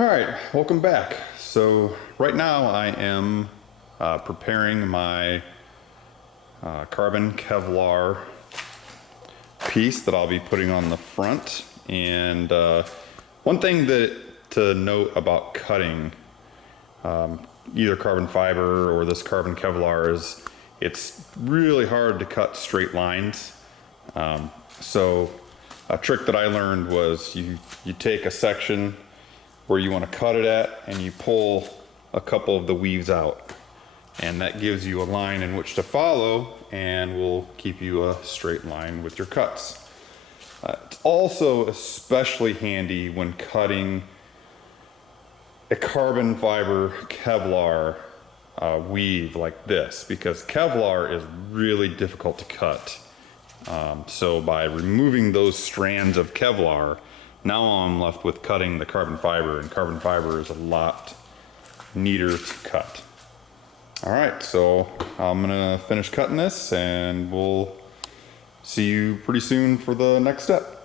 All right, welcome back. So right now I am preparing my carbon Kevlar piece that I'll be putting on the front. And one thing to note about cutting either carbon fiber or this carbon Kevlar is it's really hard to cut straight lines. So a trick that I learned was you take a section where you want to cut it at and you pull a couple of the weaves out, and that gives you a line in which to follow and will keep you a straight line with your cuts. It's also especially handy when cutting a carbon fiber Kevlar weave like this, because Kevlar is really difficult to cut. So by removing those strands of Kevlar, now I'm left with cutting the carbon fiber, and carbon fiber is a lot neater to cut. All right, so I'm gonna finish cutting this and we'll see you pretty soon for the next step.